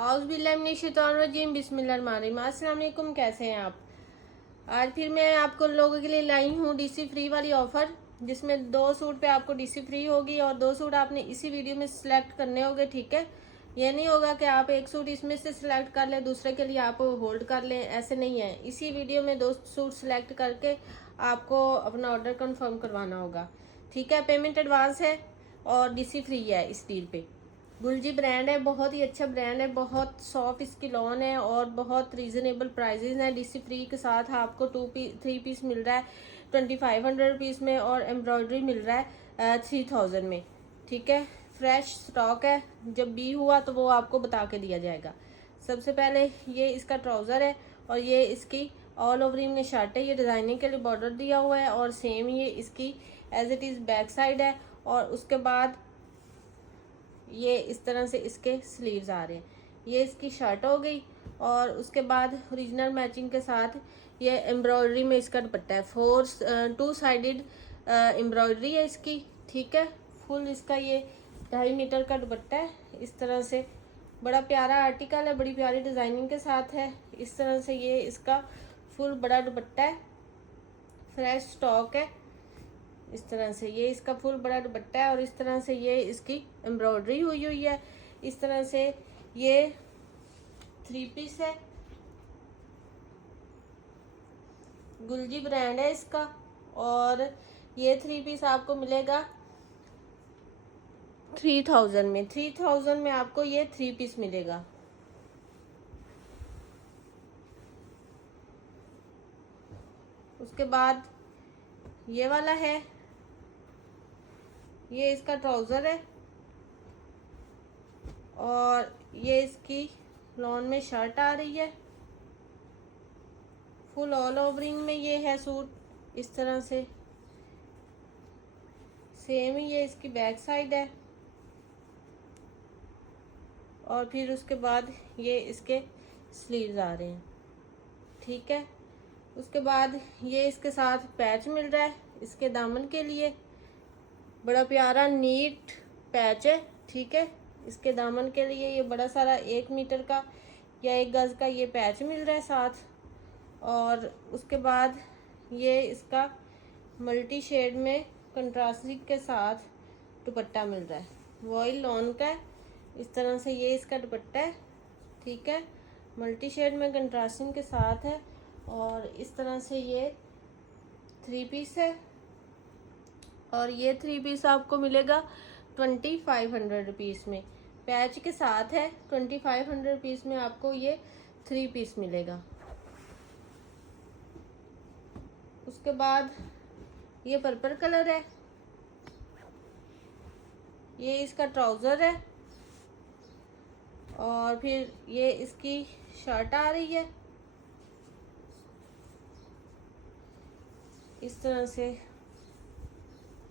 औज़ुबिल्लाहिमिनश्शैतानिर्रजीम बिस्मिल्लाहिर्रहमानिर्रहीम। अस्सलाम वालेकुम, कैसे हैं आप। आज फिर मैं आपको लोगों के लिए लाई हूँ डीसी फ्री वाली ऑफ़र, जिसमें 2 सूट पे आपको डीसी फ्री होगी और 2 सूट आपने इसी वीडियो में सिलेक्ट करने होंगे। ठीक है, ये नहीं होगा कि आप एक सूट इसमें से सिलेक्ट कर लें, दूसरे के लिए आप होल्ड कर लें, ऐसे नहीं है। इसी वीडियो में 2 सूट सिलेक्ट करके आपको अपना ऑर्डर कंफर्म करवाना होगा। ठीक है, पेमेंट एडवांस है और डीसी फ्री है इस डील पे। गुलजी ब्रांड है, बहुत ही अच्छा ब्रांड है, बहुत सॉफ्ट इसकी लॉन है और बहुत रीजनेबल प्राइजेस हैं। डीसी फ्री के साथ आपको 3 पीस मिल रहा है 2500 रुपीज़ में और एम्ब्रॉयडरी मिल रहा है 3000 में। ठीक है, फ्रेश स्टॉक है, जब भी हुआ तो वो आपको बता के दिया जाएगा। सबसे पहले ये इसका ट्राउज़र है और ये इसकी ऑल ओवरिंग में शर्ट है। ये डिज़ाइनिंग के लिए बॉर्डर दिया हुआ है और सेम ये इसकी as it is back side है। और उसके बाद ये इस तरह से इसके स्लीव्स आ रहे हैं। ये इसकी शर्ट हो गई और उसके बाद ओरिजिनल मैचिंग के साथ ये एम्ब्रॉयडरी में इसका दुपट्टा है। 2 साइडेड एम्ब्रॉयडरी है इसकी। ठीक है, फुल इसका ये 2.5 मीटर का दुपट्टा है। इस तरह से बड़ा प्यारा आर्टिकल है, बड़ी प्यारी डिज़ाइनिंग के साथ है। इस तरह से ये इसका फुल बड़ा दुपट्टा है, फ्रेश स्टॉक है। इस तरह से ये इसका फुल बड़ा दुपट्टा है और इस तरह से ये इसकी एम्ब्रॉयडरी हुई हुई है। इस तरह से ये 3 पीस है, गुलजी ब्रांड है इसका। और ये 3 पीस आपको मिलेगा 3000 में आपको ये 3 पीस मिलेगा। उसके बाद ये वाला है, ये इसका ट्राउज़र है और ये इसकी लॉन में शर्ट आ रही है। फुल ऑल ओवरिंग में ये है सूट। इस तरह से सेम ही ये इसकी बैक साइड है और फिर उसके बाद ये इसके स्लीव्स आ रहे हैं। ठीक है, उसके बाद ये इसके साथ पैच मिल रहा है इसके दामन के लिए, बड़ा प्यारा नीट पैच है। ठीक है, इसके दामन के लिए ये बड़ा सारा 1 मीटर का या 1 गज का ये पैच मिल रहा है साथ। और उसके बाद ये इसका मल्टी शेड में कंट्रास्टिंग के साथ दुपट्टा मिल रहा है, वॉइल लॉन का है। इस तरह से ये इसका दुपट्टा है। ठीक है, मल्टी शेड में कंट्रास्टिंग के साथ है और इस तरह से ये 3 पीस है और ये 3 पीस आपको मिलेगा 2500 रुपीज़ में, पैच के साथ है। 2500 रुपीज़ में आपको ये 3 पीस मिलेगा। उसके बाद ये पर्पल कलर है, ये इसका ट्राउज़र है और फिर ये इसकी शर्ट आ रही है। इस तरह से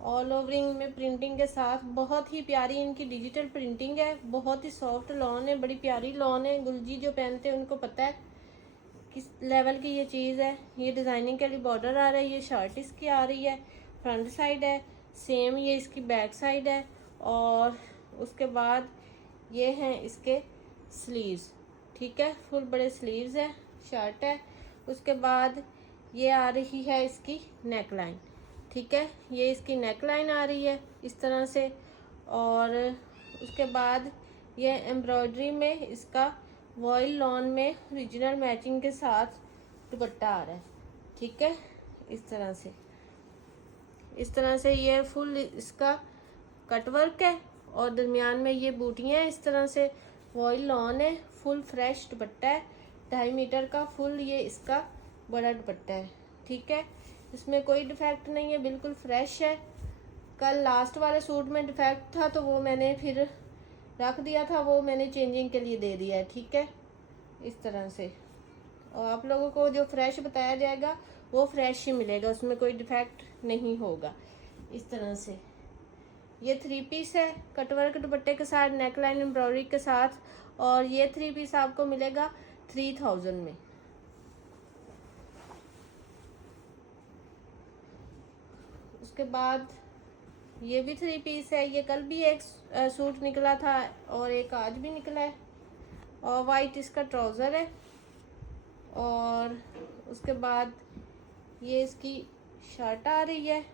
ऑल ओवरिंग में प्रिंटिंग के साथ बहुत ही प्यारी इनकी डिजिटल प्रिंटिंग है। बहुत ही सॉफ्ट लॉन है, बड़ी प्यारी लॉन है। गुलजी जो पहनते हैं उनको पता है किस लेवल की ये चीज़ है। ये डिज़ाइनिंग के लिए बॉर्डर आ रहा है, ये शर्ट इसकी आ रही है, फ्रंट साइड है, सेम ये इसकी बैक साइड है। और उसके बाद ये हैं इसके स्लीव्स। ठीक है, फुल बड़े स्लीव्स है, शर्ट है। उसके बाद ये आ रही है इसकी नेक लाइन। ठीक है, ये इसकी नेक लाइन आ रही है इस तरह से। और उसके बाद ये एम्ब्रॉयडरी में इसका वॉइल लॉन में ओरिजिनल मैचिंग के साथ दुपट्टा आ रहा है। ठीक है, इस तरह से ये फुल इसका कटवर्क है और दरमियान में ये बूटियाँ हैं। इस तरह से वॉइल लॉन है, फुल फ्रेश दुपट्टा है, 2.5 मीटर का फुल ये इसका बड़ा दुपट्टा है। ठीक है, इसमें कोई डिफेक्ट नहीं है, बिल्कुल फ्रेश है। कल लास्ट वाले सूट में डिफेक्ट था तो वो मैंने फिर रख दिया था, वो मैंने चेंजिंग के लिए दे दिया है। ठीक है, इस तरह से। और आप लोगों को जो फ्रेश बताया जाएगा वो फ्रेश ही मिलेगा, उसमें कोई डिफेक्ट नहीं होगा। इस तरह से ये 3 पीस है कटवर्क दुपट्टे के साथ, नेक लाइन एम्ब्रॉयडरी के साथ। और ये 3 पीस आपको मिलेगा 3000 में। उसके बाद ये भी 3 पीस है। ये कल भी एक सूट निकला था और एक आज भी निकला है। और वाइट इसका ट्राउज़र है। और उसके बाद ये इसकी शर्ट आ रही है।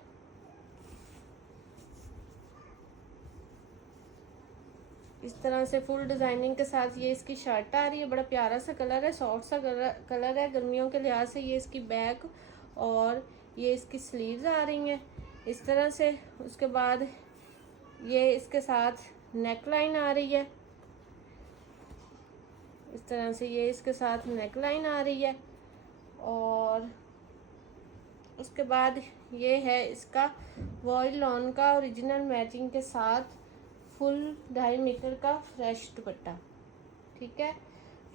इस तरह से फुल डिज़ाइनिंग के साथ ये इसकी शर्ट आ रही है। बड़ा प्यारा सा कलर है, सॉफ्ट सा कलर है। गर्मियों के लिहाज से ये इसकी बैक और ये इसकी स्लीव्स आ रही हैं इस तरह से। उसके बाद ये इसके साथ नेक लाइन आ रही है। इस तरह से ये इसके साथ नेक लाइन आ रही है। और उसके बाद ये है इसका वॉइल लॉन का ओरिजिनल मैचिंग के साथ फुल 2.5 मीटर का फ्रेश दुपट्टा। ठीक है,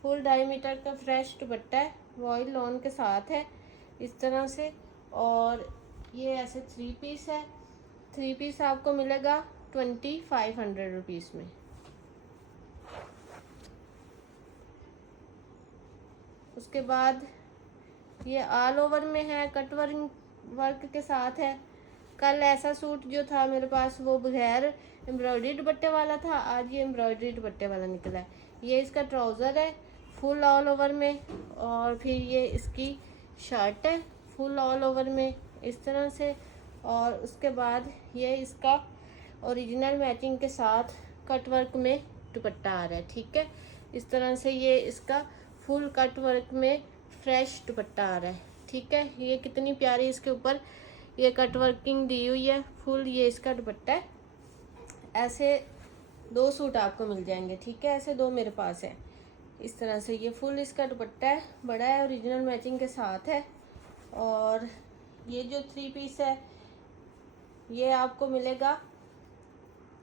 फुल 2.5 मीटर का फ्रेश दुपट्टा है, वॉइल लॉन के साथ है इस तरह से। और ये ऐसे 3 पीस है। 3 पीस आपको मिलेगा 2500 रुपीज़ में। उसके बाद ये ऑल ओवर में है, कट वर्क के साथ है। कल ऐसा सूट जो था मेरे पास वो बगैर एम्ब्रॉयडरी दुपट्टे वाला था, आज ये एम्ब्रॉयडरी दुपट्टे वाला निकला है। ये इसका ट्राउज़र है फुल ऑल ओवर में। और फिर ये इसकी शर्ट है फुल ऑल ओवर में इस तरह से। और उसके बाद ये इसका ओरिजिनल मैचिंग के साथ कट वर्क में दुपट्टा आ रहा है। ठीक है, इस तरह से ये इसका फुल कट वर्क में फ्रेश दुपट्टा आ रहा है। ठीक है, ये कितनी प्यारी इसके ऊपर ये कट वर्किंग दी हुई है। फुल ये इसका दुपट्टा है। ऐसे 2 सूट आपको मिल जाएंगे। ठीक है, ऐसे 2 मेरे पास है। इस तरह से ये फुल इसका दुपट्टा है, बड़ा है, ओरिजिनल मैचिंग के साथ है। और ये जो 3 पीस है ये आपको मिलेगा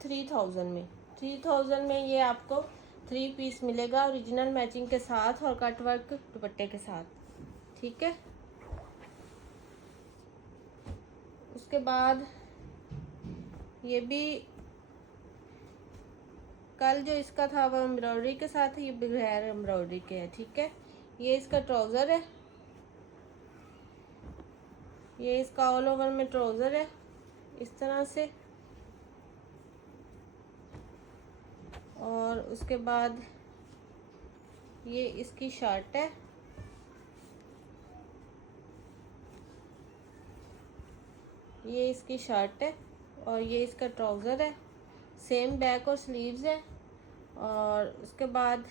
3000 में। 3000 में ये आपको 3 पीस मिलेगा ओरिजिनल मैचिंग के साथ और कट वर्क दुपट्टे के साथ। ठीक है, उसके बाद ये भी कल जो इसका था वो एम्ब्रॉयडरी के साथ है, ये बगैर एम्ब्रॉयडरी के है। ठीक है, ये इसका ट्राउज़र है। ये इसका ऑल ओवर में ट्राउज़र है इस तरह से। और उसके बाद ये इसकी शर्ट है। ये इसकी शर्ट है और ये इसका ट्राउज़र है। सेम बैक और स्लीव्स है। और उसके बाद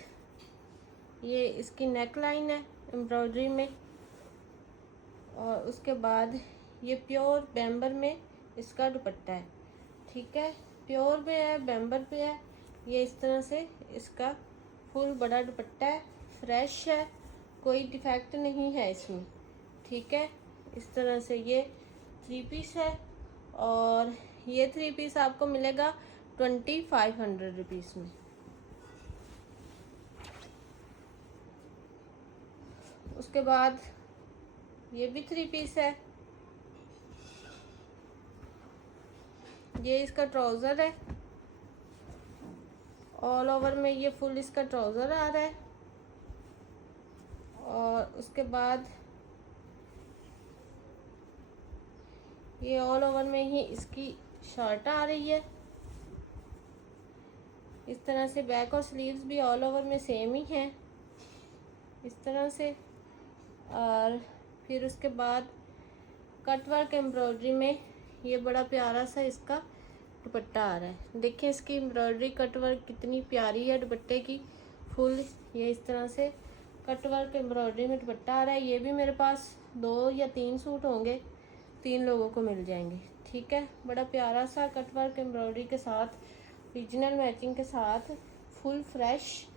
ये इसकी नेक लाइन है एम्ब्रॉयडरी में। और उसके बाद ये प्योर बैम्बर में इसका दुपट्टा है। ठीक है, प्योर पे है, बैम्बर पे है। ये इस तरह से इसका फुल बड़ा दुपट्टा है, फ्रेश है, कोई डिफेक्ट नहीं है इसमें। ठीक है, इस तरह से ये 3 पीस है। और ये 3 पीस आपको मिलेगा 2500 रुपीज़ में। उसके बाद ये भी 3 पीस है। ये इसका ट्राउज़र है, ऑल ओवर में ये फुल इसका ट्राउज़र आ रहा है। और उसके बाद ये ऑल ओवर में ही इसकी शर्ट आ रही है इस तरह से। बैक और स्लीव्स भी ऑल ओवर में सेम ही हैं इस तरह से। और फिर उसके बाद कट वर्क एम्ब्रॉयडरी में ये बड़ा प्यारा सा इसका दुपट्टा आ रहा है। देखिए इसकी एम्ब्रॉयडरी कट वर्क कितनी प्यारी है दुपट्टे की। फुल ये इस तरह से कट वर्क एम्ब्रॉयडरी में दुपट्टा आ रहा है। ये भी मेरे पास 2 या 3 सूट होंगे, 3 लोगों को मिल जाएंगे। ठीक है, बड़ा प्यारा सा कट वर्क एम्ब्रॉयडरी के साथ ओरिजिनल मैचिंग के साथ फुल फ्रेश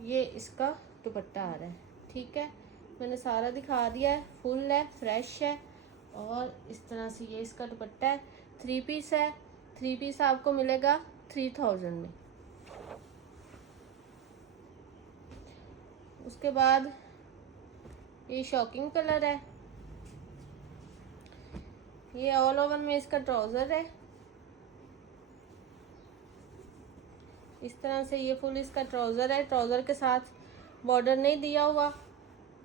ये इसका दुपट्टा आ रहा है। ठीक है, मैंने सारा दिखा दिया है। फुल है, फ्रेश है। और इस तरह से ये इसका दुपट्टा है। 3 पीस है। 3 पीस आपको मिलेगा 3000 में। उसके बाद ये शॉकिंग कलर है। ये ऑल ओवर में इसका ट्राउज़र है इस तरह से। ये फुल इसका ट्राउज़र है, ट्राउज़र के साथ बॉर्डर नहीं दिया हुआ।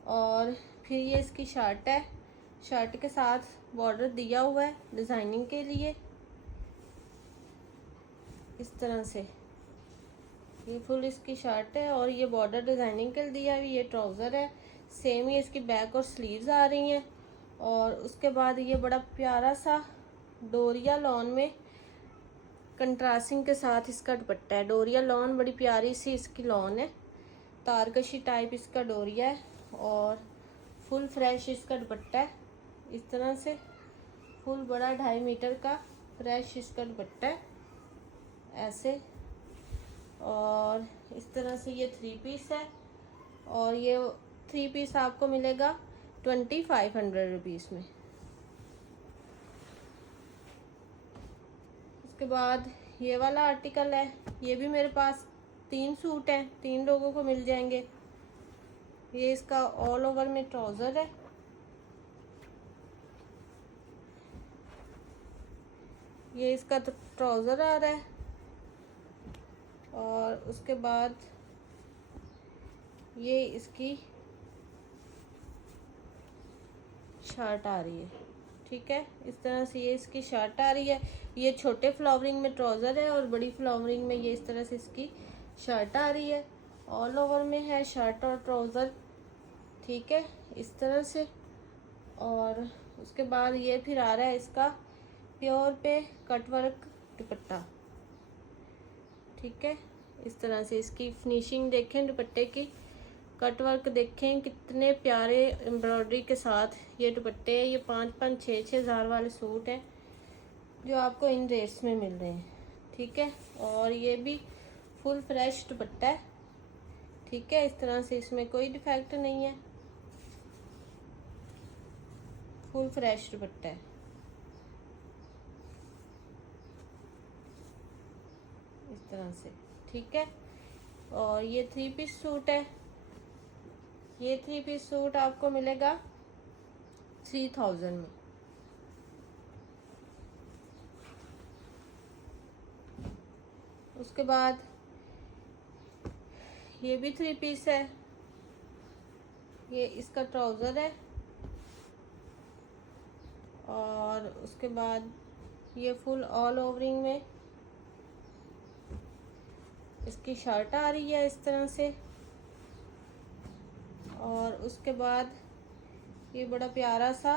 और फिर ये इसकी शर्ट है, शर्ट के साथ बॉर्डर दिया हुआ है डिज़ाइनिंग के लिए इस तरह से। ये फुल इसकी शर्ट है और ये बॉर्डर डिजाइनिंग कर दिया है। ये ट्राउज़र है, सेम ही इसकी बैक और स्लीव्स आ रही हैं। और उसके बाद ये बड़ा प्यारा सा डोरिया लॉन में कंट्रास्टिंग के साथ इसका दुपट्टा है। डोरिया लॉन बड़ी प्यारी सी इसकी लॉन है, तारकशी टाइप इसका डोरिया है और फुल फ्रेश इसका दुपट्टा है। इस तरह से फुल बड़ा 2.5 मीटर का फ्रेश इसका दुपट्टा है ऐसे। और इस तरह से ये 3 पीस है और ये 3 पीस आपको मिलेगा 2500 रुपीज़ में। उसके बाद ये वाला आर्टिकल है, ये भी मेरे पास 3 सूट हैं, 3 लोगों को मिल जाएंगे। ये इसका ऑल ओवर में ट्राउज़र है, ये इसका ट्राउज़र आ रहा है और उसके बाद ये इसकी शर्ट आ रही है। ठीक है, इस तरह से ये इसकी शर्ट आ रही है। ये छोटे फ्लावरिंग में ट्राउज़र है और बड़ी फ्लावरिंग में ये इस तरह से इसकी शर्ट आ रही है। ऑल ओवर में है शर्ट और ट्राउज़र। ठीक है, इस तरह से। और उसके बाद ये फिर आ रहा है इसका प्योर पे कटवर्क दुपट्टा। ठीक है, इस तरह से इसकी फिनिशिंग देखें, दुपट्टे की कटवर्क देखें कितने प्यारे एम्ब्रॉयडरी के साथ ये दुपट्टे हैं। ये 5-5, 6-6 हज़ार वाले सूट हैं जो आपको इन रेट्स में मिल रहे हैं। ठीक है, और ये भी फुल फ्रेश दुपट्टा है। ठीक है, इस तरह से इसमें कोई डिफेक्ट नहीं है, फुल फ्रेश दुपट्टा है इस तरह से। ठीक है, और ये 3 पीस सूट है। ये 3 पीस सूट आपको मिलेगा 3000 में। उसके बाद ये भी 3 पीस है, ये इसका ट्राउज़र है और उसके बाद ये फुल ऑल ओवरिंग में इसकी शर्ट आ रही है इस तरह से। और उसके बाद ये बड़ा प्यारा सा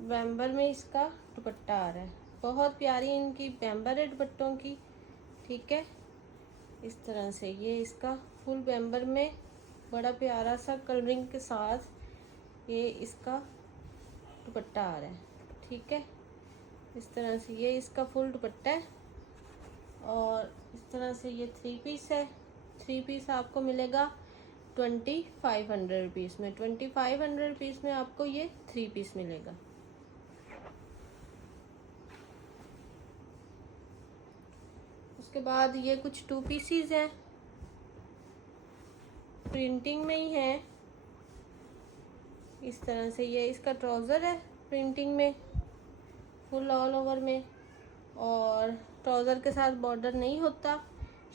बैम्बर में इसका दुपट्टा आ रहा है। बहुत प्यारी इनकी बैम्बर है दुपट्टों की। ठीक है, इस तरह से ये इसका फुल बैम्बर में बड़ा प्यारा सा कलरिंग के साथ ये इसका दुपट्टा आ रहा है। ठीक है, इस तरह से ये इसका फुल दुपट्टा है और इस तरह से ये 3 पीस है। 3 पीस आपको मिलेगा 2500 रुपीज़ में। 2500 रुपीज़ में आपको ये 3 पीस मिलेगा। उसके बाद ये कुछ 2 पीसीज हैं, प्रिंटिंग में ही है इस तरह से। ये इसका ट्राउज़र है प्रिंटिंग में फुल ऑल ओवर में, और ट्राउज़र के साथ बॉर्डर नहीं होता,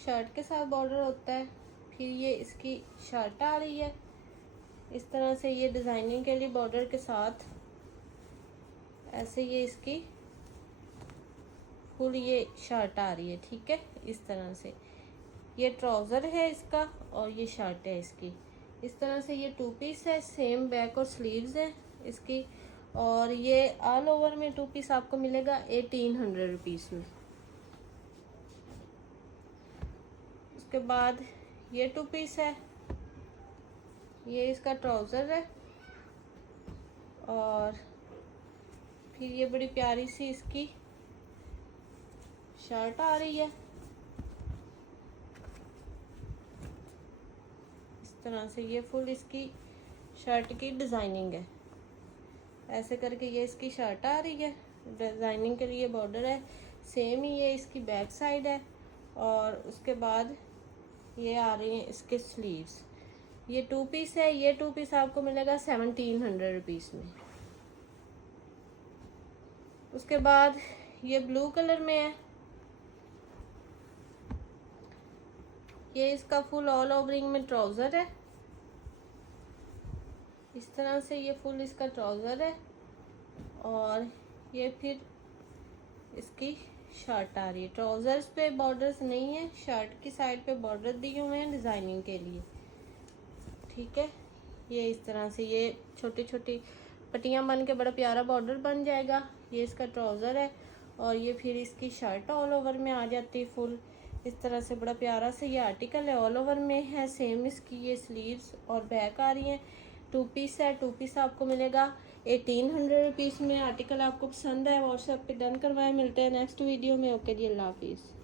शर्ट के साथ बॉर्डर होता है। फिर ये इसकी शर्ट आ रही है इस तरह से, ये डिज़ाइनिंग के लिए बॉर्डर के साथ ऐसे ये इसकी फुल ये शर्ट आ रही है। ठीक है, इस तरह से ये ट्राउज़र है इसका और ये शर्ट है इसकी। इस तरह से ये 2 पीस है, सेम बैक और स्लीव्स है इसकी। और ये ऑल ओवर में 2 पीस आपको मिलेगा 1800 रुपीज़ में। उसके बाद ये 2 पीस है, ये इसका ट्राउज़र है और फिर ये बड़ी प्यारी सी इसकी शर्ट आ रही है इस तरह से। ये फुल इसकी शर्ट की डिज़ाइनिंग है, ऐसे करके ये इसकी शर्ट आ रही है। डिज़ाइनिंग के लिए बॉर्डर है, सेम ही ये इसकी बैक साइड है। और उसके बाद ये आ रही हैं इसके स्लीव्स। ये 2 पीस है, ये 2 पीस आपको मिलेगा 1700 रुपीज़ में। उसके बाद ये ब्लू कलर में है, ये इसका फुल ऑल ओवरिंग में ट्राउज़र है इस तरह से। ये फुल इसका ट्राउज़र है और ये फिर इसकी शर्ट आ रही है। ट्राउजर्स पे बॉर्डर्स नहीं है, शर्ट की साइड पे बॉर्डर दिए हुए हैं डिजाइनिंग के लिए। ठीक है, ये इस तरह से ये छोटी छोटी पट्टियां बन के बड़ा प्यारा बॉर्डर बन जाएगा। ये इसका ट्राउजर है और ये फिर इसकी शर्ट ऑल ओवर में आ जाती है फुल इस तरह से। बड़ा प्यारा से ये आर्टिकल है, ऑल ओवर में है। सेम इसकी ये स्लीव्स और बैक आ रही है। 2 पीस है, 2 पीस आपको मिलेगा 1800 रुपीज़ में। आर्टिकल आपको पसंद है व्हाट्सएप पे डन करवाए। मिलते हैं नेक्स्ट वीडियो में। ओके जी, अल्लाह हाफिज़।